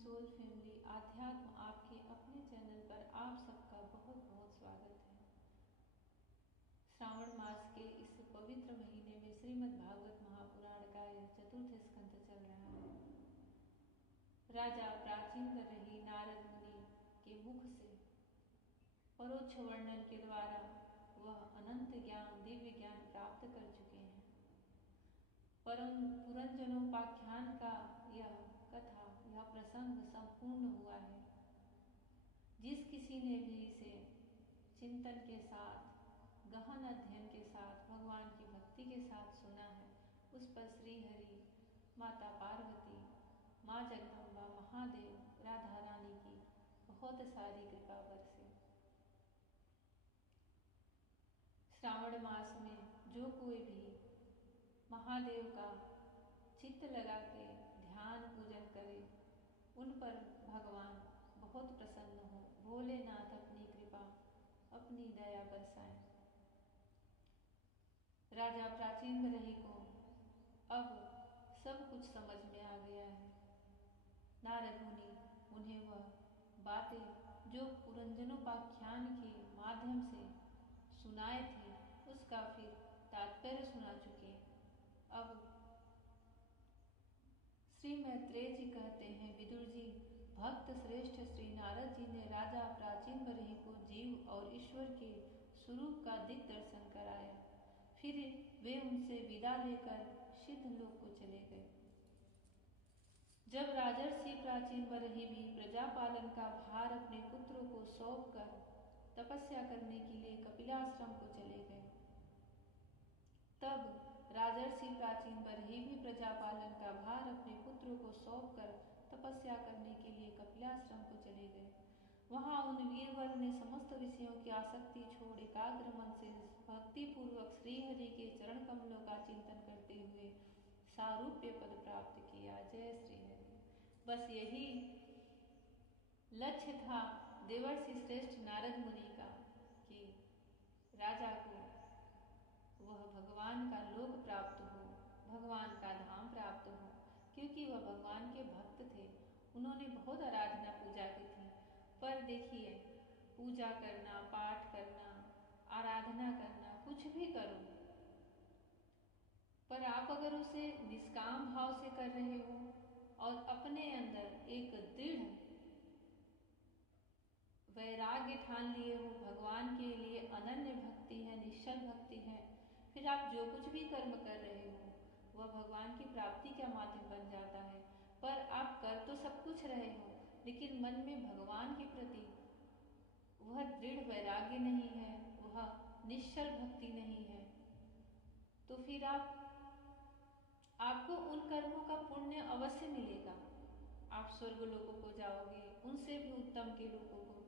Soul family आध्यात्म आपके अपने चैनल पर आप सबका बहुत बहुत स्वागत है। श्रावण मास के इस पवित्र महीने में श्रीमद् भागवत महापुराण का यह चतुर्थ स्कंध चल रहा है। राजा प्राचीन रही नारद मुनि के मुख से परोक्ष वर्णन के द्वारा वह अनंत ज्ञान दिव्य ज्ञान प्राप्त कर चुके हैं। परम पुरंजनोपाख्यान का यह कथा यह प्रसंग संपूर्ण हुआ है। जिस किसी ने भी इसे चिंतन के साथ गहन अध्ययन के साथ भगवान की भक्ति के साथ सुना है, उस पर श्री हरि, माता पार्वती, माँ जगदम्बा, महादेव, राधा रानी की बहुत सारी कृपा बरसे। श्रावण मास में जो कोई भी महादेव का चित्त लगा के ध्यान पूजन करे, उन पर भगवान बहुत प्रसन्न हो, भोलेनाथ अपनी कृपा अपनी दया बरसाएं। राजा प्राचीन रही को अब सब कुछ समझ में आ गया है। नारद मुनि उन्हें वह बातें जो पुरंजनोपाख्यान के माध्यम से सुनाए थे, उसका फिर तात्पर्य सुना चुके। अब श्री मैत्रेय जी कहते हैं, विदुर जी, भक्त श्रेष्ठ श्री नारद जी ने राजा प्राचीन बरही को जीव और ईश्वर के स्वरूप का दिक दर्शन कराया। फिर वे उनसे विदा लेकर सिद्ध लोक को चले गए। जब राजर्षि प्राचीन बरही भी प्रजा पालन का भार अपने पुत्रों को सौंप कर तपस्या करने के लिए कपिलाश्रम को चले गए, तब राजर्षि प्राचीन बरही भी प्रजा पालन का भार अपने पुत्रों को सौंप कर तपस्या करने के लिए कपिलाश्रम को चले गए। वहां उन वीरवर ने समस्त विषयों की आसक्ति छोड़ एकाग्र मन से भक्ति पूर्वक श्रीहरि के चरण कमलों का चिंतन करते हुए सारूप्य पद प्राप्त किया। जय श्रीहरि। बस यही लक्ष्य था देवर्षि श्रेष्ठ नारद मुनि का, कि राजा को वह भगवान का लोक प्राप्त हो, भगवान का धाम प्राप्त हो, क्योंकि वह भगवान के भक्त थे। उन्होंने बहुत आराधना पूजा की थी, पर देखिए, पूजा करना, पाठ करना, आराधना करना, कुछ भी करो, पर आप अगर उसे निष्काम भाव से कर रहे हो और अपने अंदर एक दृढ़ वैराग्य ठान लिए हो, भगवान के लिए अनन्य भक्ति है, निश्चल भक्ति है, फिर आप जो कुछ भी कर्म कर रहे हो वह भगवान की प्राप्ति का माध्यम बन जाता है। पर आप कर तो सब कुछ रहे हो, लेकिन मन में भगवान के प्रति वह दृढ़ वैराग्य नहीं है, वह निश्चल भक्ति नहीं है, तो फिर आपको उन कर्मों का पुण्य अवश्य मिलेगा। आप स्वर्ग लोकों को जाओगे, उनसे भी उत्तम के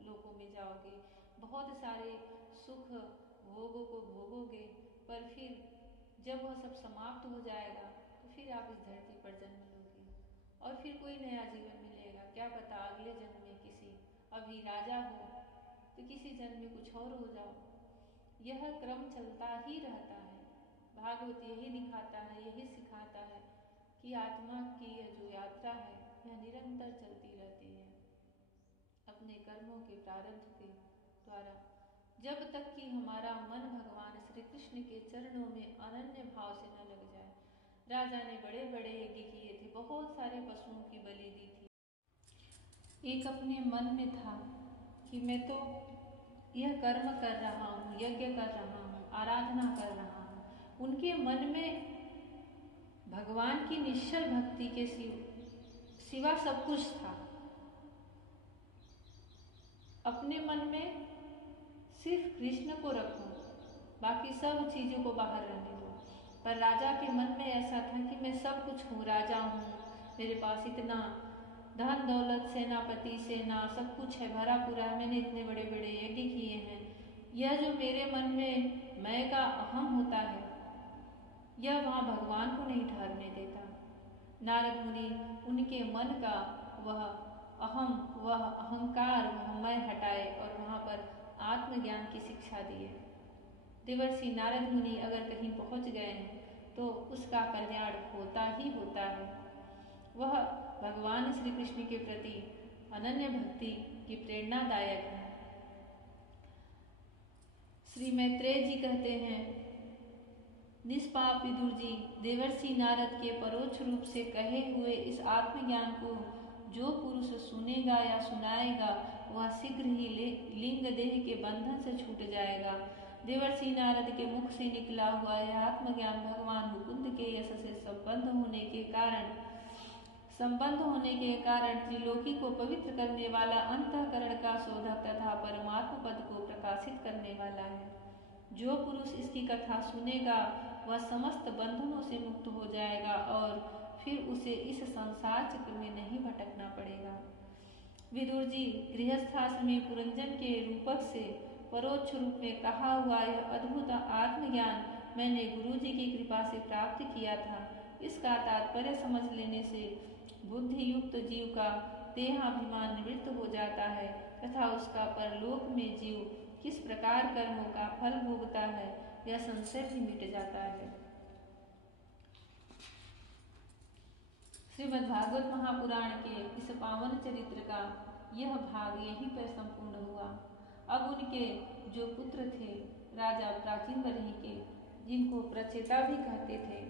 लोकों में जाओगे, बहुत सारे सुख भोगों को भोगोगे, पर फिर जब वह सब समाप्त हो जाएगा तो फिर आप इस धरती पर जन्म लोगे और फिर कोई नया जीवन मिलेगा। क्या पता अगले जन्म में किसी अभी राजा हो तो किसी जन्म में कुछ और हो जाओ। यह क्रम चलता ही रहता है। भागवत यही दिखाता है, यही सिखाता है कि आत्मा की यह जो यात्रा है यह निरंतर चलती रहती है, अपने कर्मों के प्रारब्ध के द्वारा, जब तक कि हमारा मन भगवान श्री कृष्ण के चरणों में अनन्य भाव से न लग जाए। राजा ने बड़े बड़े यज्ञ किए थे, बहुत सारे पशुओं की बलि दी थी। एक अपने मन में था कि मैं तो यह कर्म कर रहा हूँ, यज्ञ कर रहा हूँ, आराधना कर रहा हूँ। उनके मन में भगवान की निश्चल भक्ति के सिवा सब कुछ था। अपने मन में सिर्फ कृष्ण को रखो, बाकी सब चीजों को बाहर रहने दो। पर राजा के मन में ऐसा था कि मैं सब कुछ हूँ, राजा हूँ, मेरे पास इतना धन दौलत, सेनापति, सेना, सब कुछ है, भरा पूरा है, मैंने इतने बड़े बड़े यज्ञ किए हैं। यह जो मेरे मन में मैं का अहम होता है, यह वहाँ भगवान को नहीं ठहरने देता। नारद मुनि उनके मन का वह अहम, वह अहंकार, वह मैं हटाए और वहाँ पर आत्मज्ञान की शिक्षा दिए। देवर्षि नारद मुनि अगर कहीं पहुँच गए हैं तो उसका कल्याण होता ही होता है। वह भगवान श्री कृष्ण के प्रति अनन्य भक्ति की प्रेरणादायक है। श्री मैत्रेय जी कहते हैं, निष्पाप विदुर जी, देवर्षि नारद के परोक्ष रूप से कहे हुए इस आत्मज्ञान को जो पुरुष सुनेगा या सुनाएगा वह शीघ्र ही लिंग देह के बंधन से छूट जाएगा। देवर्षि नारद के मुख से निकला हुआ यह आत्मज्ञान भगवान मुकुंद के यश से संबंध होने के कारण त्रिलोकी को पवित्र करने वाला, अंतःकरण का शोधक तथा परमात्म पद को प्रकाशित करने वाला है। जो पुरुष इसकी कथा सुनेगा वह समस्त बंधनों से मुक्त हो जाएगा और फिर उसे इस संसार चक्र में नहीं भटकना पड़ेगा। विदुर जी, गृहस्थाश्रम में पुरंजन के रूपक से परोक्ष रूप में कहा हुआ यह अद्भुत आत्मज्ञान मैंने गुरु जी की कृपा से प्राप्त किया था। इसका तात्पर्य समझ लेने से बुद्धि युक्त जीव का देहाभिमान निवृत्त हो जाता है तथा उसका परलोक में जीव किस प्रकार कर्मों का फल भोगता है यह संशय भी मिट जाता है। श्रीमद् भागवत महापुराण के इस पावन चरित्र का यह भाग यहीं पर संपूर्ण हुआ। अब उनके जो पुत्र थे राजा प्राचीन बरही के, जिनको प्रचेता भी कहते थे,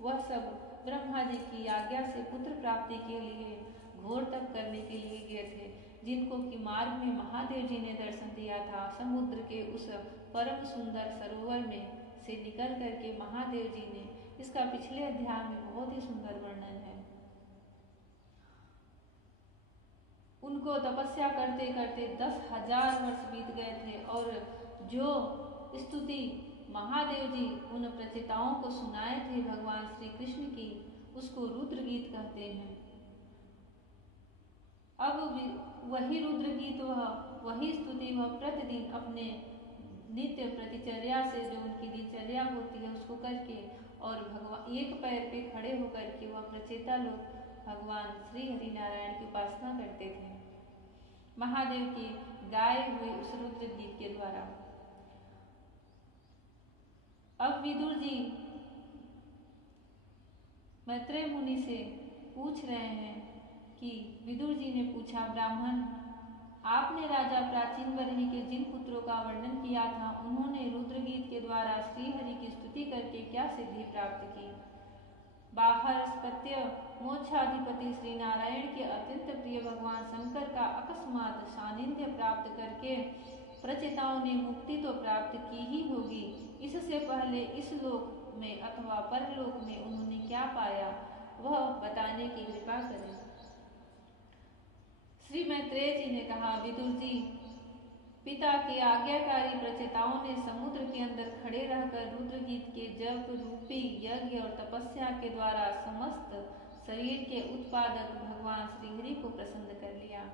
वह सब ब्रह्मा जी की आज्ञा से पुत्र प्राप्ति के लिए घोर तप करने के लिए गए थे, जिनको कि मार्ग में महादेव जी ने दर्शन दिया था। समुद्र के उस परम सुंदर सरोवर में से निकल करके महादेव जी ने, इसका पिछले अध्याय में बहुत ही सुंदर वर्णन है, उनको तपस्या करते करते 10,000 वर्ष बीत गए थे और जो स्तुति महादेव जी उन प्रचेताओं को सुनाए थे भगवान श्री कृष्ण की, उसको रुद्र गीत कहते हैं। अब वही रुद्र गीत वही स्तुति वह प्रतिदिन अपने नित्य प्रतिचर्या से, जो उनकी दिनचर्या होती है, उसको करके और भगवान एक पैर पे खड़े होकर के वह प्रचेता लोग भगवान श्री हरि नारायण की उपासना करते थे महादेव के गाए हुए उस रुद्र गीत के द्वारा। अब विदुर जी मैत्रेय मुनि से पूछ रहे हैं कि विदुर जी ने पूछा, ब्राह्मण, आपने राजा प्राचीन बरही के जिन पुत्रों का वर्णन किया था, उन्होंने रुद्र गीत के द्वारा श्रीहरि की स्तुति करके क्या सिद्धि प्राप्त की? बाहर स्पत्य मोक्षाधिपति श्री नारायण के अत्यंत प्रिय भगवान शंकर का अकस्मात सानिध्य प्राप्त करके प्रचेताओं ने मुक्ति तो प्राप्त की ही होगी, इससे पहले इस लोक में अथवा परलोक में उन्होंने क्या पाया वह बताने की कृपा करें। श्री मैत्रेय जी ने कहा, विदुर जी, पिता के आज्ञाकारी प्रचेताओं ने समुद्र के अंदर खड़े रहकर रुद्र गीत के जप रूपी यज्ञ और तपस्या के द्वारा समस्त शरीर के उत्पादक भगवान श्रीहरि को प्रसन्न कर लिया।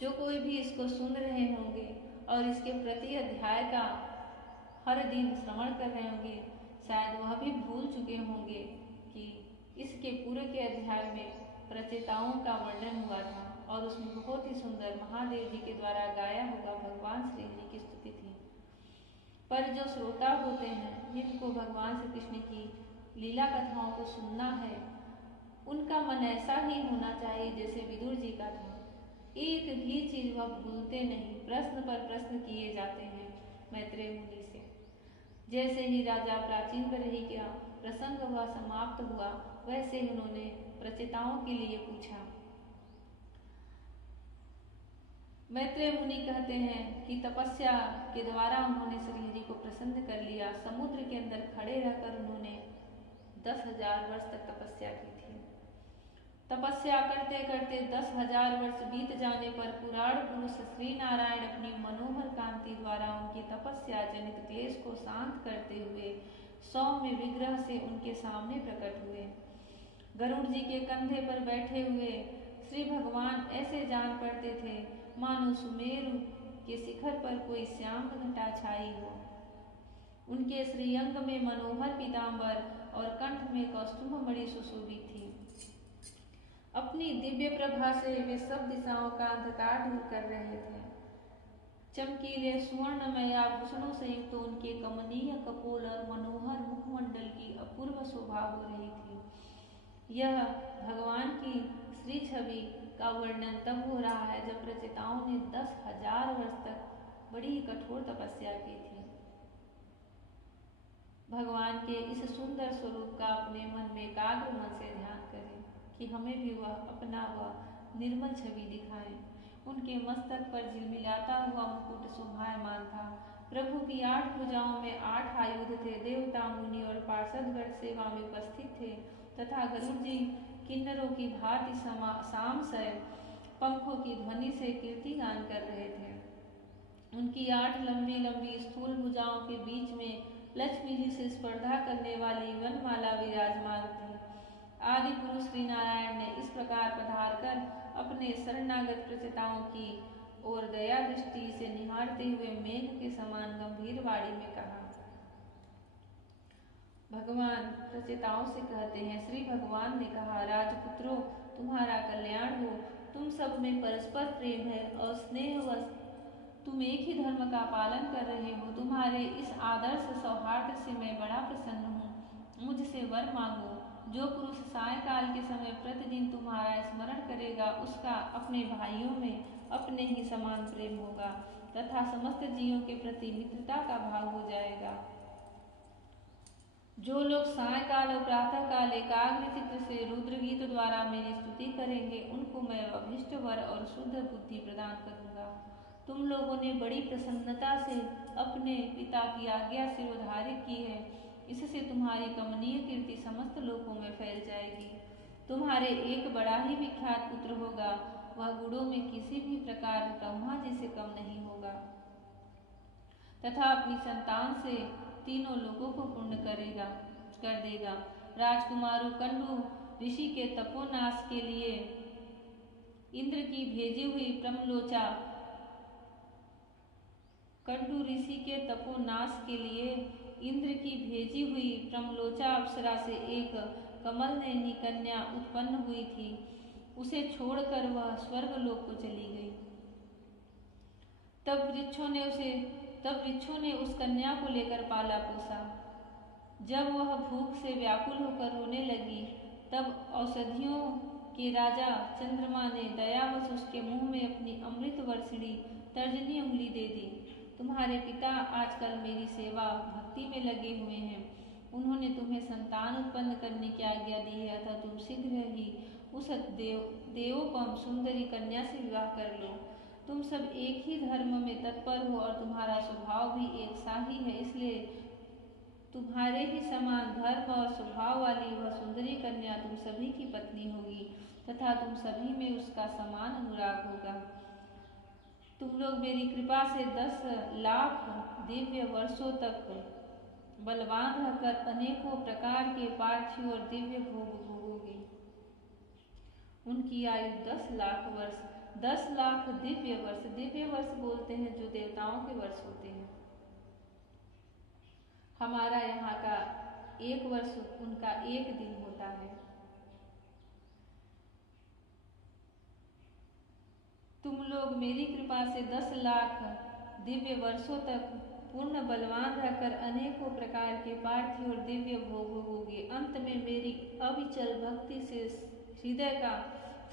जो कोई भी इसको सुन रहे होंगे और इसके प्रति अध्याय का हर दिन श्रवण कर रहे होंगे, शायद वह भी भूल चुके होंगे कि इसके पूरे के अध्याय में प्रचेताओं का वर्णन हुआ था और उसमें बहुत ही सुंदर महादेव जी के द्वारा गाया हुआ भगवान श्रीहरि की स्तुति थी। पर जो श्रोता होते हैं, जिनको भगवान श्री कृष्ण की लीला कथाओं को सुनना है, उनका मन ऐसा ही होना चाहिए जैसे विदुर जी का था। एक भी चीज वह भूलते नहीं, प्रश्न पर प्रश्न किए जाते हैं मैत्रेय मुनि से। जैसे ही राजा प्राचीन बरही का प्रसंग हुआ समाप्त हुआ, वैसे ही उन्होंने प्रचेताओं के लिए पूछा। मैत्रेय मुनि कहते हैं कि तपस्या के द्वारा उन्होंने श्रीहरि को प्रसन्न कर लिया। समुद्र के अंदर खड़े रहकर उन्होंने 10,000 वर्ष तक तपस्या की थी। तपस्या करते करते 10,000 वर्ष बीत जाने पर पुराण पुरुष श्री नारायण अपनी मनोहर कांति द्वारा उनकी तपस्या जनित क्लेश को शांत करते हुए सौम्य विग्रह से उनके सामने प्रकट हुए। गरुड़ जी के कंधे पर बैठे हुए श्री भगवान ऐसे जान पड़ते थे मानो सुमेरु के शिखर पर कोई श्याम घटा छाई हो। उनके श्रीअंग में मनोहर पीतांबर और कंठ में कौस्तुभ मणि सुशोभित थी। अपनी दिव्य प्रभा से वे सब दिशाओं का अंधकार दूर कर रहे थे। चमकीले सुवर्णमय आभूषणों से युक्त उनके कमनीय कपोल और मनोहर मुखमंडल की अपूर्व शोभा हो रही थी। यह भगवान की श्री छवि का वर्णन तब हो रहा है जब रचयिताओं ने 10,000 वर्ष तक बड़ी ही कठोर तपस्या की थी। भगवान के इस सुंदर स्वरूप का अपने मन में एकाग्र मन से ध्यान करें कि हमें भी वह निर्मल छवि दिखाएं। उनके मस्तक पर झिलमिलाता हुआ मुकुट शोभायमान था। प्रभु की 8 भुजाओं में 8 आयुध थे। देवता, मुनि और पार्षदगण सेवा में उपस्थित थे तथा गरुड़ जी किन्नरों की भांति सामसय पंखों की ध्वनि से कीर्तिगान कर रहे थे। उनकी 8 लंबी लंबी स्थूल भुजाओं के बीच में लक्ष्मी जी से स्पर्धा करने वाली वनमाला विराजमान थी। आदि पुरुष श्री नारायण ने इस प्रकार पधार कर अपने शरणागत प्रचेताओं की और दया दृष्टि से निहारते हुए मेघ के समान गंभीर वाणी में कहा। भगवान प्रचेताओं से कहते हैं, श्री भगवान ने कहा, राजपुत्रों, तुम्हारा कल्याण हो। तुम सब में परस्पर प्रेम है और स्नेहवश तुम एक ही धर्म का पालन कर रहे हो। तुम्हारे इस आदर्श सौहार्द से मैं बड़ा प्रसन्न हूँ। मुझसे वर मांगो। जो पुरुष सायकाल के समय प्रतिदिन तुम्हारा स्मरण करेगा, उसका अपने भाइयों में अपने ही समान प्रेम होगा तथा समस्त जीवों के प्रति मित्रता का भाव हो जाएगा। जो लोग सायकाल और प्रातःकाल एकाग्र चित्त से रुद्र गीत द्वारा मेरी स्तुति करेंगे, उनको मैं अभीष्ट वर और शुद्ध बुद्धि प्रदान करूंगा। तुम लोगों ने बड़ी प्रसन्नता से अपने पिता की आज्ञा सिरोधार्य की है। इससे तुम्हारी कमनीय कीर्ति समस्त लोकों में फैल जाएगी। तुम्हारे एक बड़ा ही विख्यात पुत्र होगा। वह गुणों में किसी भी प्रकार ब्रह्मा जी से कम नहीं होगा तथा अपनी संतान से तीनों लोगों को पूर्ण कर देगा। राजकुमारों, कंडू ऋषि के तपोनाश के लिए इंद्र की भेजी हुई प्रमलोचा कंडू ऋषि के तपोनाश के लिए इंद्र की भेजी हुई प्रमलोचा अप्सरा से एक कमल नयनी कन्या उत्पन्न हुई थी। उसे छोड़कर वह स्वर्गलोक को चली गई। तब वृक्षों ने उस कन्या को लेकर पाला पोसा। जब वह भूख से व्याकुल होकर रोने लगी, तब औषधियों के राजा चंद्रमा ने दयावश उसके मुंह में अपनी अमृत वर्षिणी तर्जनी उंगली दे दी। तुम्हारे पिता आजकल मेरी सेवा भक्ति में लगे हुए हैं। उन्होंने तुम्हें संतान उत्पन्न करने की आज्ञा दी है, अतः तुम शीघ्र ही उस देवोपम सुंदरी कन्या से विवाह कर लो। तुम सब एक ही धर्म में तत्पर हो और तुम्हारा स्वभाव भी एक सा ही है, इसलिए तुम्हारे ही समान धर्म और स्वभाव वाली वह सुंदरी कन्या तुम सभी की पत्नी होगी तथा तुम सभी में उसका समान अनुराग होगा। तुम लोग मेरी कृपा से 10 लाख दिव्य वर्षों तक बलवान रहकर अनेकों प्रकार के पार्थिव और दिव्य भोग भोगोगे। उनकी आयु 10 लाख वर्ष, 10 लाख दिव्य वर्ष बोलते हैं जो देवताओं के वर्ष होते हैं। हमारा यहाँ का 1 वर्ष उनका 1 दिन होता है। तुम लोग मेरी कृपा से 10 लाख दिव्य वर्षों तक पूर्ण बलवान रहकर अनेकों प्रकार के पार्थिव और दिव्य भोग भोगोगे। अंत में मेरी अविचल भक्ति से हृदय का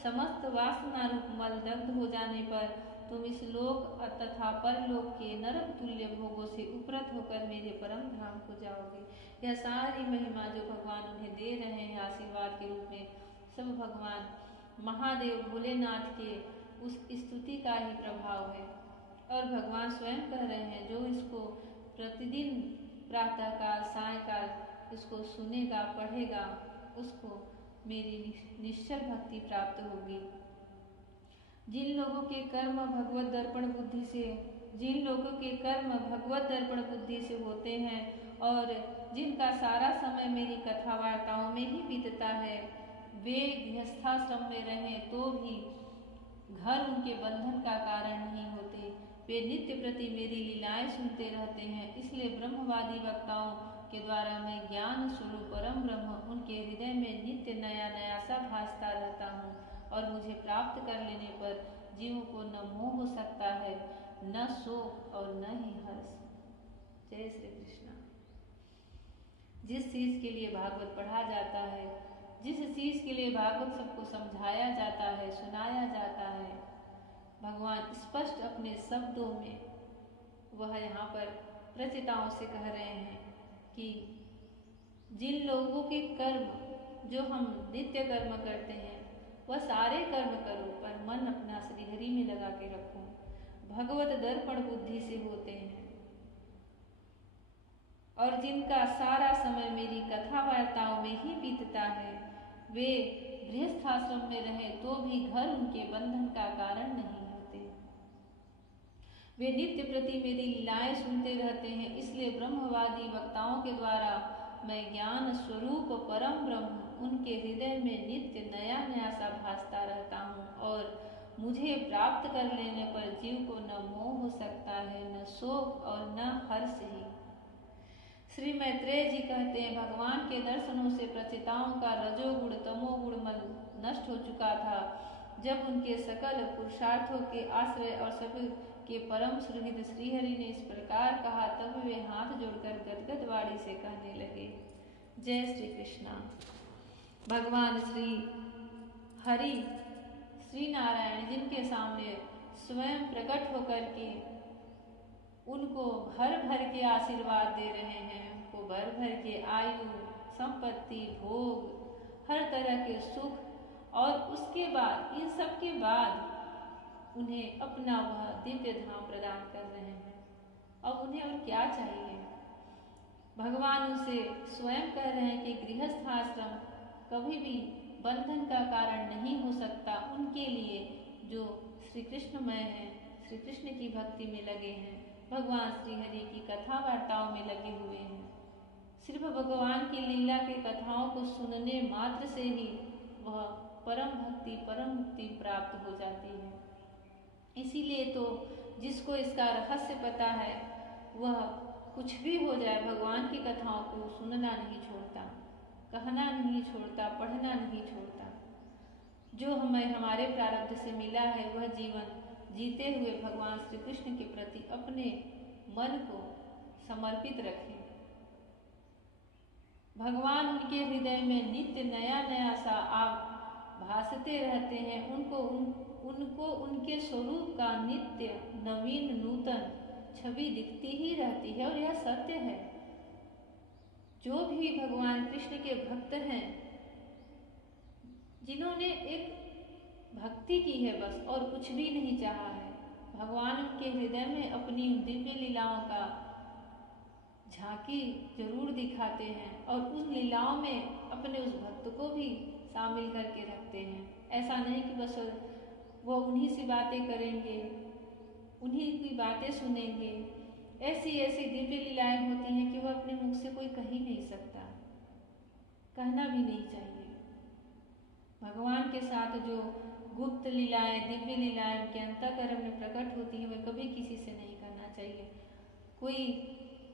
समस्त वासना रूप मल दग्ध हो जाने पर तुम इस लोक तथा परलोक के नरक तुल्य भोगों से उपरत होकर मेरे परम धाम को जाओगे। यह सारी महिमा जो भगवान उन्हें दे रहे हैं आशीर्वाद के रूप में, सब भगवान महादेव भोलेनाथ के उस स्तुति का ही प्रभाव है। और भगवान स्वयं कह रहे हैं, जो इसको प्रतिदिन प्रातःकाल सायकाल इसको सुनेगा पढ़ेगा, उसको मेरी निश्चल भक्ति प्राप्त होगी। जिन लोगों के कर्म भगवत दर्पण बुद्धि से होते हैं और जिनका सारा समय मेरी कथा वार्ताओं में ही बीतता है, वे गृहस्थाश्रम में रहें तो भी घर उनके बंधन का कारण नहीं होते। वे नित्य प्रति मेरी लीलाएं सुनते रहते हैं। इसलिए ब्रह्मवादी वक्ताओं के द्वारा मैं ज्ञान स्वरूप परम ब्रह्म उनके हृदय में नित्य नया नया सा भासता रहता हूँ और मुझे प्राप्त कर लेने पर जीवों को न मोह हो सकता है, न शोक और न ही हर्ष। जय श्री कृष्ण। जिस चीज के लिए भागवत पढ़ा जाता है, जिस चीज़ के लिए भागवत सबको समझाया जाता है, सुनाया जाता है, भगवान स्पष्ट अपने शब्दों में वह यहाँ पर प्रचेताओं से कह रहे हैं कि जिन लोगों के कर्म जो हम नित्य कर्म करते हैं वह सारे कर्म करो, पर मन अपना श्रीहरि में लगा के रखो। भगवत दर्पण बुद्धि से होते हैं और जिनका सारा समय मेरी कथा वार्ताओं में ही बीतता है, वे गृहस्थाश्रम में रहे तो भी घर उनके बंधन का कारण नहीं होते। वे नित्य प्रति मेरी लीलाएं सुनते रहते हैं, इसलिए ब्रह्मवादी वक्ताओं के द्वारा मैं ज्ञान स्वरूप परम ब्रह्म उनके हृदय में नित्य नया नया सा भासता रहता हूँ और मुझे प्राप्त कर लेने पर जीव को न मोह हो सकता है, न शोक और न हर्ष ही। श्री मैत्रेय जी कहते हैं, भगवान के दर्शनों से प्रचेताओं का रजोगुण तमोगुण मन नष्ट हो चुका था। जब उनके सकल पुरुषार्थों के आश्रय और सभी के परम सुहृद श्रीहरि ने इस प्रकार कहा, तब वे हाथ जोड़कर गदगद वाणी से कहने लगे, जय श्री कृष्णा। भगवान श्री हरि श्री नारायण जिनके सामने स्वयं प्रकट होकर के उनको भर भर के आशीर्वाद दे रहे हैं, उनको भर भर के आयु, संपत्ति, भोग, हर तरह के सुख, और उसके बाद इन सब के बाद उन्हें अपना वह दिव्य धाम प्रदान कर रहे हैं। अब उन्हें और क्या चाहिए? भगवान उनसे स्वयं कह रहे हैं कि गृहस्थ आश्रम कभी भी बंधन का कारण नहीं हो सकता उनके लिए जो श्री कृष्णमय हैं, श्री कृष्ण की भक्ति में लगे हैं, भगवान श्री हरि की कथा वार्ताओं में लगे हुए हैं। सिर्फ भगवान की लीला के कथाओं को सुनने मात्र से ही वह परम भक्ति, परम मुक्ति प्राप्त हो जाती है। इसीलिए तो जिसको इसका रहस्य पता है वह कुछ भी हो जाए भगवान की कथाओं को सुनना नहीं छोड़ता, कहना नहीं छोड़ता, पढ़ना नहीं छोड़ता। जो हमें हमारे प्रारब्ध से मिला है वह जीवन जीते हुए भगवान श्री कृष्ण के प्रति अपने मन को समर्पित रखें। भगवान उनके हृदय में नित्य नया नया सा आप भासते रहते हैं। उनको उनके स्वरूप का नित्य नवीन नूतन छवि दिखती ही रहती है और यह सत्य है। जो भी भगवान कृष्ण के भक्त हैं, जिन्होंने एक भक्ति की है बस और कुछ भी नहीं चाहा है, भगवान उनके हृदय में अपनी दिव्य लीलाओं का झांकी जरूर दिखाते हैं और उन लीलाओं में अपने उस भक्त को भी शामिल करके रखते हैं। ऐसा नहीं कि बस वो उन्हीं से बातें करेंगे, उन्हीं की बातें सुनेंगे। ऐसी ऐसी दिव्य लीलाएं होती हैं कि वह अपने मुख से कोई कह ही नहीं सकता, कहना भी नहीं चाहिए। भगवान के साथ जो गुप्त लीलाएं, दिव्य लीलाएं उनके अंतःकरण में प्रकट होती हैं, वे कभी किसी से नहीं करना चाहिए। कोई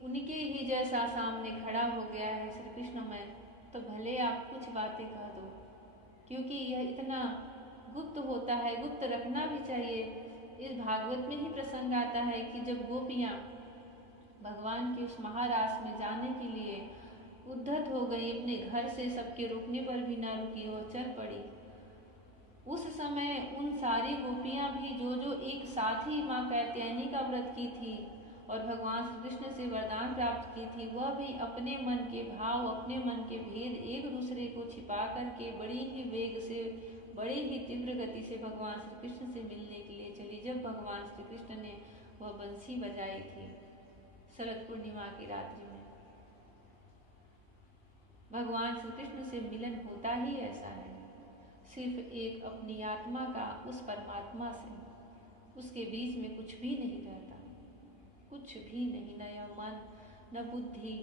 उनके ही जैसा सामने खड़ा हो गया है श्री कृष्णमय, तो भले आप कुछ बातें कह दो, क्योंकि यह इतना गुप्त होता है, गुप्त रखना भी चाहिए। इस भागवत में ही प्रसंग आता है कि जब गोपियाँ भगवान के उस महारास में जाने के लिए उद्धत हो गई, अपने घर से सबके रुकने पर भी न रुकी, वो चल पड़ी। उस समय उन सारी गोपियाँ भी जो एक साथ ही माँ कात्यायनी का व्रत की थी और भगवान श्री कृष्ण से वरदान प्राप्त की थी, वह भी अपने मन के भाव, अपने मन के भेद एक दूसरे को छिपा करके बड़ी ही वेग से, बड़े ही तीव्र गति से भगवान श्री कृष्ण से मिलने के लिए चली। जब भगवान श्री कृष्ण ने वह बंसी बजाई थी शरद पूर्णिमा की रात्रि में, भगवान श्री कृष्ण से मिलन होता ही ऐसा है, सिर्फ एक अपनी आत्मा का उस परमात्मा से, उसके बीच में कुछ भी नहीं रहता, कुछ भी नहीं, न यह मन, न बुद्धि,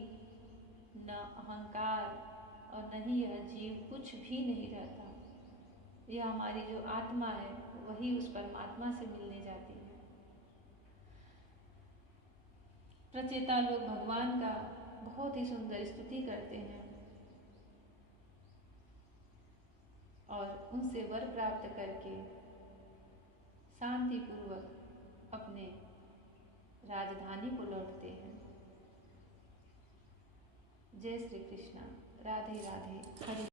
न अहंकार और न ही यह जीव, कुछ भी नहीं रहता। यह हमारी जो आत्मा है वही उस परमात्मा से मिलने जाती है। प्रचेता लोग भगवान का बहुत ही सुंदर स्तुति करते हैं और उनसे वर प्राप्त करके शांति पूर्वक अपने राजधानी को लौटते हैं। जय श्री कृष्णा। राधे राधे। हरि